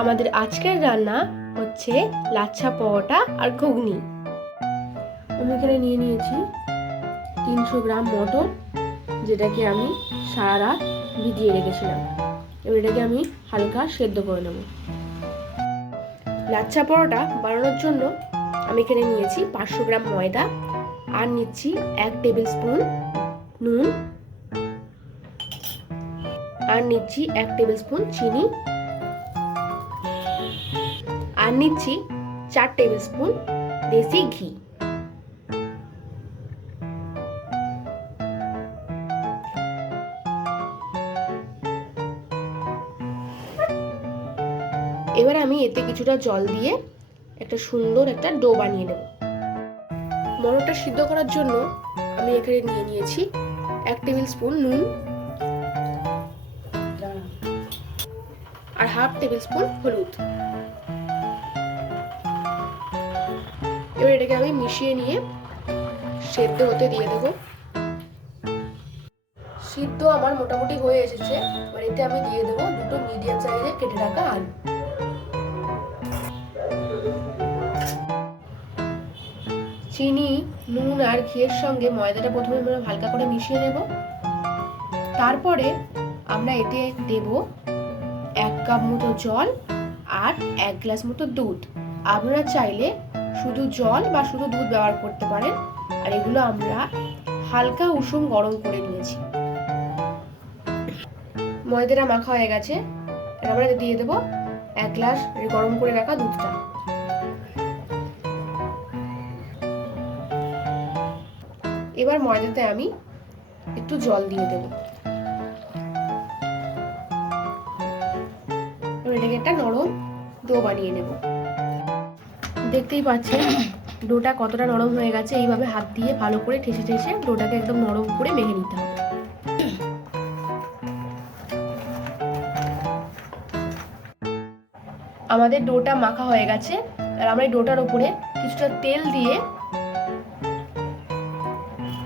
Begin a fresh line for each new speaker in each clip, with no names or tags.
আমাদের আজকের রান্না হচ্ছে লাচ্ছা পরোটা আর ঘুগনি। আমি এখানে নিয়ে নিয়েছি তিনশো গ্রাম মটর, যেটাকে আমি সারা রাত ভিজিয়ে রেখেছিলাম। এবার এটাকে আমি হালকা সেদ্ধ করে নেব। লাচ্ছা পরোটা বানানোর জন্য আমি এখানে নিয়েছি পাঁচশো গ্রাম ময়দা আর নিচ্ছি এক টেবিল স্পুন নুন। আর নিচ্ছি এক টেবিল স্পুন চিনি। আর নিচ্ছি চার টেবিল স্পুন দেশি ঘি। এবার আমি এতে কিছুটা জল দিয়ে একটা সুন্দর একটা ডো বানিয়ে নেব। মটরটা সিদ্ধ করার জন্য আমি এখানে নিয়ে নিয়েছি এক টেবিল স্পুন নুন আর হাফ টেবিল স্পুন হলুদ। এবার এটাকে আমি মিশিয়ে নিয়ে সেদ্ধ হতে দিয়ে দেবো। সিদ্ধ আমার মোটামুটি হয়ে এসেছে। এবার এতে আমি দিয়ে দেবো দুটো মিডিয়াম সাইজের কেটে রাখা আলু। চিনি, নুন আর ঘিয়ের সঙ্গে ময়দাটা প্রথমে আমরা হালকা করে মিশিয়ে নেব। তারপরে আমরা এতে দেব এক কাপ মতো জল আর এক গ্লাস মতো দুধ। আপনারা চাইলে শুধু জল বা শুধু দুধ ব্যবহার করতে পারেন। আর এগুলো আমরা হালকা উষুম গরম করে নিয়েছি। ময়দাটা মাখা হয়ে গেছে। আমরা দিয়ে দেবো এক গ্লাস গরম করে রাখা দুধটা। এবার ময়দাতে আমি একটু জল দিয়ে দেব। এটাকে একটা নরম ডো বানিয়ে নেব। দেখতেই পাচ্ছেন, ডোটা কতটা নরম হয়ে গেছে, এইভাবে হাত দিয়ে ভালো করে ঠেসে ঠেসে ডোটাকে একদম নরম করে মেখে নিতে হবে। আমাদের ডোটা মাখা হয়ে গেছে, আর আমরা এই ডোটার ওপরে কিছুটা তেল দিয়ে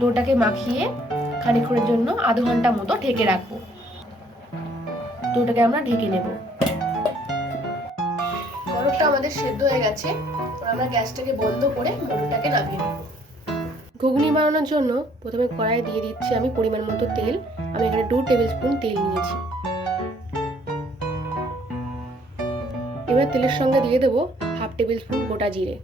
ডোটাকে মাখিয়ে খানিক্ষণের জন্য আধ ঘণ্টা মতো ঢেকে রাখব। ডোটাকে আমরা ঢেকে নেব। মটরটা আমাদের সেদ্ধ হয়ে গেছে। আমরা গ্যাসটাকে বন্ধ করে মটরটাকে নামিয়ে নেব। ঘুগনি বানানোর জন্য প্রথমে কড়াই দিয়ে দিচ্ছি আমি পরিমাণ মতো তেল। আমি এখানে দু টেবিল স্পুন তেল নিয়েছি। এবার তেলের সঙ্গে দিয়ে দেবো হাফ টেবিল স্পুন গোটা জিরে।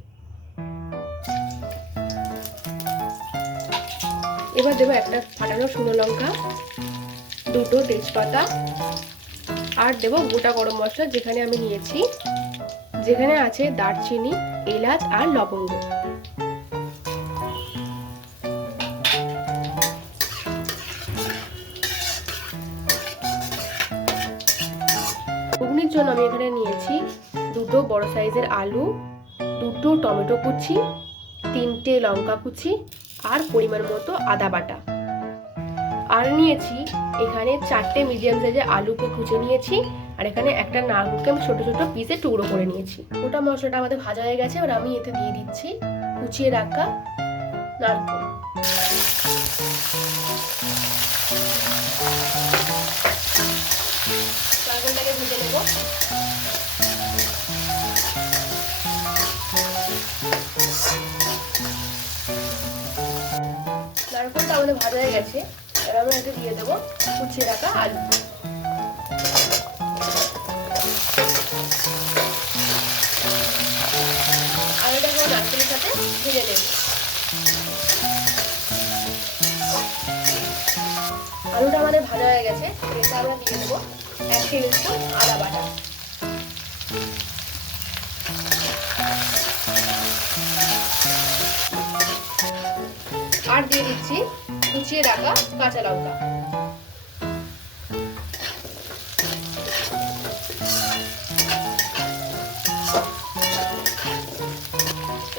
এবার দেবো একটা ফাটানো শুকনো লঙ্কা, দুটো তেজপাতা, আর দেবো গোটা গরম মশলা যেখানে আমি নিয়েছি। যেখানে আছে দারচিনি, এলাচ আর লবঙ্গ। ঘুগনির জন্য আমি এখানে নিয়েছি দুটো বড় সাইজের আলু, দুটো টমেটো কুচি, তিনটে লঙ্কা কুচি আর পরিমাণ মতো আদা বাটা। আর নিয়েছি এখানে চারটে মিডিয়াম সাইজের আলুকে কুচে নিয়েছি। আর এখানে একটা নারকেলকে আমি ছোটো ছোটো পিসে টুকরো করে নিয়েছি। ওটা মশলাটা আমাদের ভাজা হয়ে গেছে, এবার আমি এতে দিয়ে দিচ্ছি কুচিয়ে রাখা নারকেল। আমাদের ভাজা হয়ে গেছে, এবার আমরা এতে দিয়ে দেবো কুচিয়ে রাখা আলু। আলুটা আমাদের ভাজা হয়ে গেছে। এটা আমরা দিয়ে দেবো এক টেবিল আদা বাটা। আর দিয়ে দিচ্ছি কুচিয়ে রাখা কাঁচা লঙ্কা।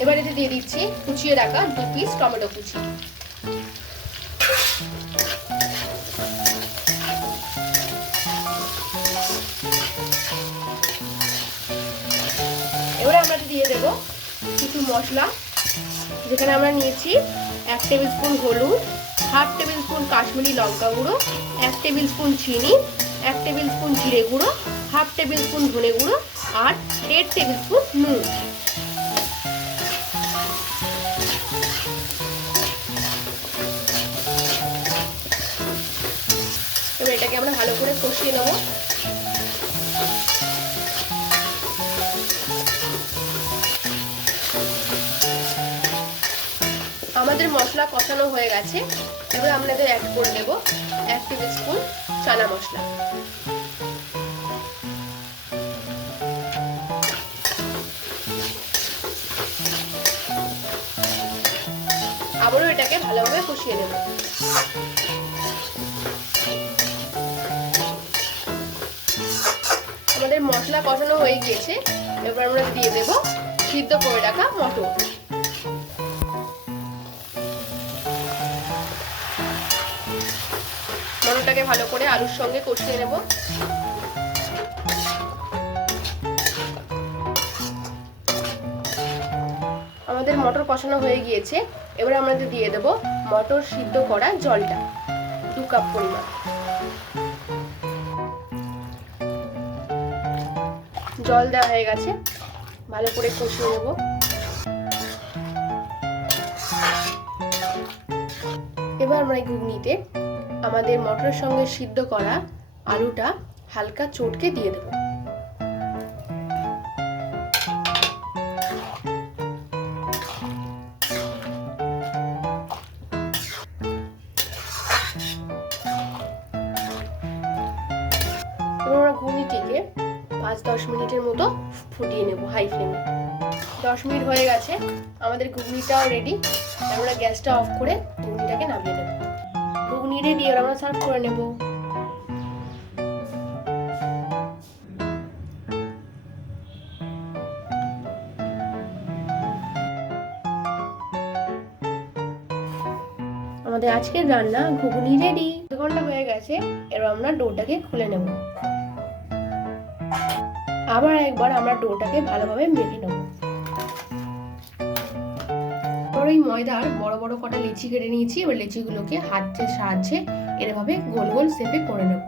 এবার এতে দিয়ে দিচ্ছি কুচিয়ে রাখা দু পিস টমেটো কুচি। মশলা, যেখানে আমরা নিয়েছি এক টেবিল স্পুন হলুদ হাফ টেবিল স্পুন কাশ্মীরি লঙ্কা গুঁড়ো, এক টেবিল স্পুন চিনি, এক টেবিল স্পুন জিরে গুঁড়ো হাফ টেবিল স্পুন ধনে গুঁড়ো আর দেড় টেবিল স্পুন নুন। এবার এটাকে আমরা ভালো করে কষিয়ে নেব। আমাদের মশলা কষানো হয়ে গেছে। এবার আমরা এদের অ্যাড করে দেব এক টেবিল স্পুন চানা মশলা। আবারও এটাকে ভালোভাবে কষিয়ে নেব। আমাদের মশলা কষানো হয়ে গিয়েছে। এবার আমরা দিয়ে দেব সিদ্ধ করে রাখা মটর। মটরটাকে ভালো করে আলুর সঙ্গে কষিয়ে নেব। আমাদের মটর কষানো হয়ে গিয়েছে। এবার আমরা দিয়ে দেব মটর সিদ্ধ করা জলটা, দু কাপ পরিমাণ। জল দেওয়া হয়ে গেছে, ভালো করে কষিয়ে নেব। এবার আমরা ঘুগনিতে আমাদের মটরের সঙ্গে সিদ্ধ করা আলুটা হালকা চটকে দিয়ে দেব। ঘুগনিটিকে পাঁচ দশ মিনিটের মতো ফুটিয়ে নেব হাই ফ্লেমে। দশ মিনিট হয়ে গেছে, আমাদের ঘুগনিটাও রেডি আমরা গ্যাসটা অফ করে ঘুগনিটাকে নামিয়ে নেব। রেডি এবার আমরা সার্ভ করে নেব। আমাদের আজকের রান্না ঘুগনি রেডি দু ঘণ্টা হয়ে গেছে, এবার আমরা ডোটাকে খুলে নেব। আবার একবার আমরা ডোটাকে ভালোভাবে মেখে নেব। ময়দার বড় বড় কটা লিচি কেটে নিয়েছি, এবার লিচিগুলোকে হাতের সাহায্যে এরভাবে গোল গোল শেপে করে নেব।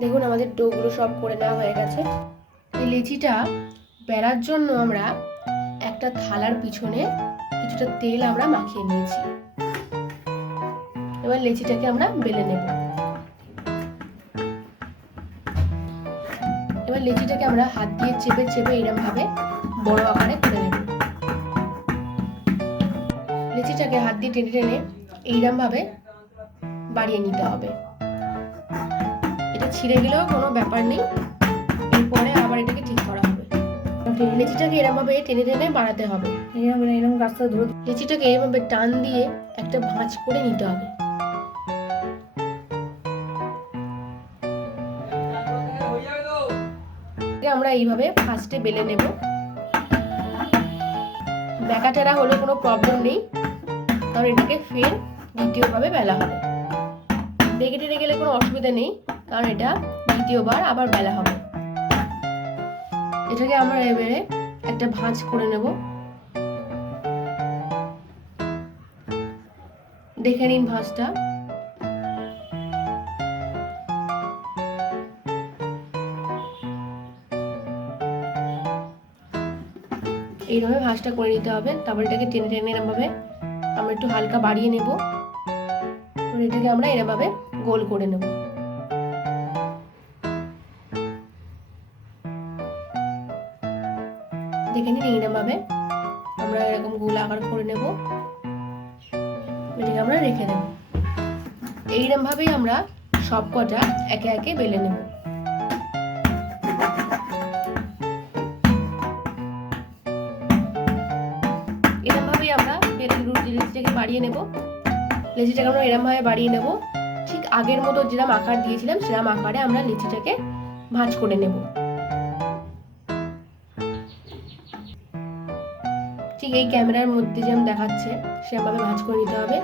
দেখুন, আমাদের ডোগুলো সব করে নেওয়া হয়ে গেছে। এই লিচিটা বেড়ার জন্য আমরা একটা থালার পিছনে কিছুটা তেল আমরা মাখিয়ে নিয়েছি। লেচিটাকে আমরা বেলে নেব। এবার লেচিটাকে আমরা হাত দিয়ে চেপে চেপে এরম ভাবে বড় আকারে করে নেব। লেচিটাকে হাত দিয়ে টেনে টেনে এইরকম ভাবে বাড়িয়ে নিতে হবে। এটা ছিঁড়ে গেলেও কোনো ব্যাপার নেই এরপরে আবার এটাকে ঠিক করা হবে। লেচিটাকে এরকম ভাবে টেনে টেনে বাড়াতে হবে।
এরকম এরকম রাস্তা ধরে।
লেচিটাকে এভাবে টান দিয়ে একটা ভাঁজ করে নিতে হবে। এটাকে আমরা এইভাবে ফার্স্টে বেলে নেব। ব্যাকাটেরা হলে কোনো প্রবলেম নেই। কারণ এটাকে ফের দ্বিতীয়ভাবে বেলা হবে। বেগে টেনে গেলে কোনো অসুবিধা নেই, কারণ এটা দ্বিতীয়বার আবার বেলা হবে। এটাকে আমরা এবারে একটা ভাঁজ করে নেব। দেখে নিন ভাঁজটা। এইভাবে ভাঁজটা করে নিতে হবে। তারপর এটাকে টেনে টেনে এরমভাবে আমরা একটু হালকা বাড়িয়ে নেব। এটাকে আমরা এরমভাবে গোল করে নেব। দেখে নিন এইরমভাবে আমরা এরকম গোল আকার করে নেব। এটাকে আমরা রেখে দেব। এইরমভাবেই আমরা সব কটা একে একে বেলে নেব। বাড়িয়ে নেব। লেচিটাকে আমরা এরকম ভাবে বাড়িয়ে নেব। ঠিক আগের মতো যেরকম আকার দিয়েছিলাম সেরকম আকারে আমরা লেচিটাকে ভাঁজ করে নেব। ঠিক এই ক্যামেরার মধ্যে যেমন দেখাচ্ছে সেরকমভাবে ভাঁজ করে নিতে হবে।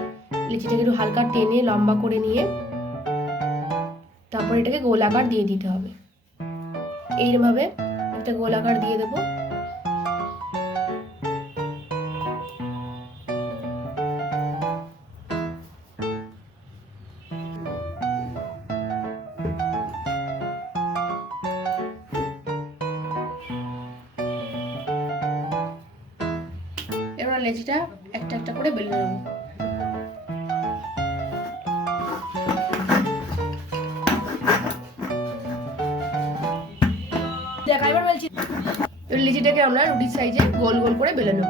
লিচিটাকে একটু হালকা টেনে লম্বা করে নিয়ে তারপর এটাকে গোল আকার দিয়ে দিতে হবে। এইরকমভাবে একটা গোল আকার দিয়ে দেবো। এবার লেচিটা একটা একটা করে বেলে নেব। লিচিটাকে আমরা রুটির সাইজে গোল গোল করে বেলে নেব।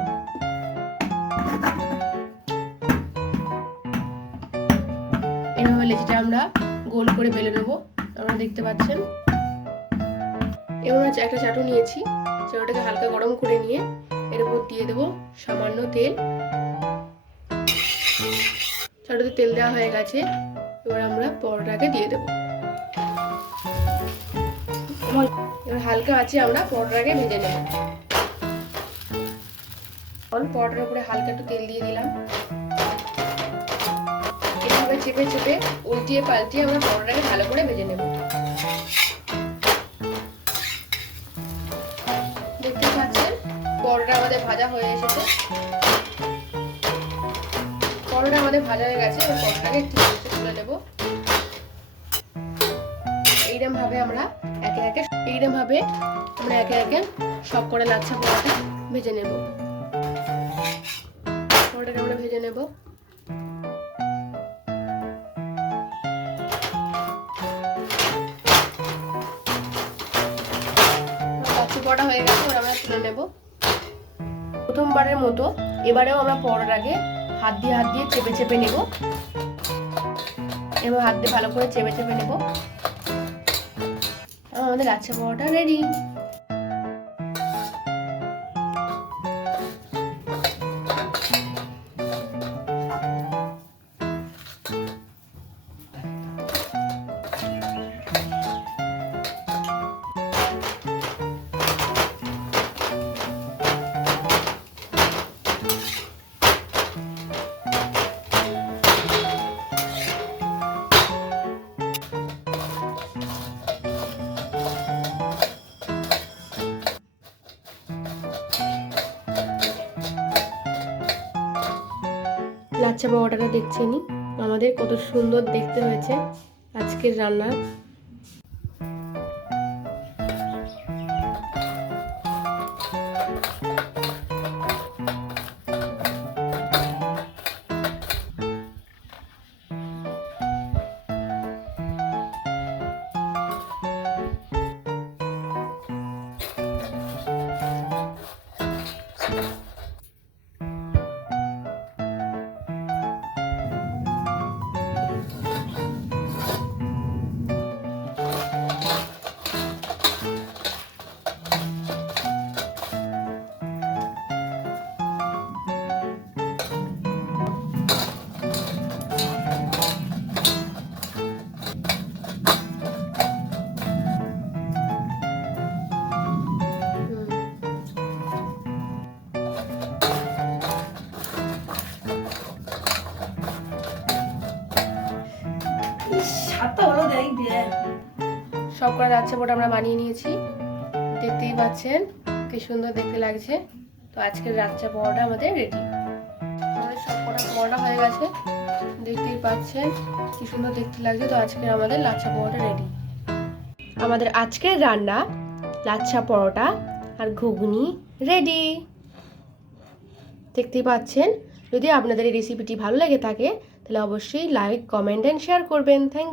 এভাবে লেচিটা আমরা গোল করে বেলে নেব, আপনারা দেখতে পাচ্ছেন। আমরা একটা চাটু নিয়েছি, চাটুটাকে হালকা গরম করে নিয়ে এর উপর দিয়ে দেবো সামান্য তেল। চাটুতে তেল দেওয়া হয়ে গেছে। এবার আমরা পরোটাকে দিয়ে দেবো। এবার হালকা আছে আমরা পরোটাকে ভেজে নেব। পরোটার উপরে হালকা একটু তেল দিয়ে দিলাম। এভাবে চেপে চেপে উল্টিয়ে পাল্টিয়ে আমরা পরোটাকে ভালো করে ভেজে নেব। ভাজা হয়ে এসেছে। পরোটা আমাদের ভাজা হয়ে গেছে, এবার পরোটাকে একটু তুলে নেব। এইরকম ভাবে আমরা একে একে এইরকম ভাবে আমরা একে একে সব করে লাচ্ছা পরোটা, ভেজে নেব। পরোটাটা আমরা ভেজে নেব। পরোটা হয়ে গেছে, এবার আমরা তুলে নেব। প্রথমবারের মতো, এবারেও আমরা পরোটাকে হাত দিয়ে হাত দিয়ে চেপে চেপে নেব। এবার হাত দিয়ে ভালো করে চেপে চেপে নেব। আমাদের লাচ্ছা পরোটা রেডি লাচ্ছা পরোটাটা দেখছেনই আমাদের কত সুন্দর দেখতে হয়েছে আজকের রান্না।
সাতটা
লাচ্ছা পরোটা আমরা বানিয়ে নিয়েছি। দেখতেই পাচ্ছেন, কি সুন্দর দেখতে লাগছে। তো আজকের লাচ্ছা পরোটা আমাদের রেডি আমাদের সব কটা পরোটা হয়ে গেছে। দেখতেই পাচ্ছেন, কি সুন্দর দেখতে লাগছে। তো আজকের আমাদের লাচ্ছা পরোটা রেডি আমাদের আজকের রান্না, লাচ্ছা পরোটা আর ঘুগনি রেডি দেখতেই পাচ্ছেন, যদি আপনাদের এই রেসিপিটি ভালো লেগে থাকে, তাহলে অবশ্যই লাইক কমেন্ট অ্যান্ড শেয়ার করবেন। থ্যাংক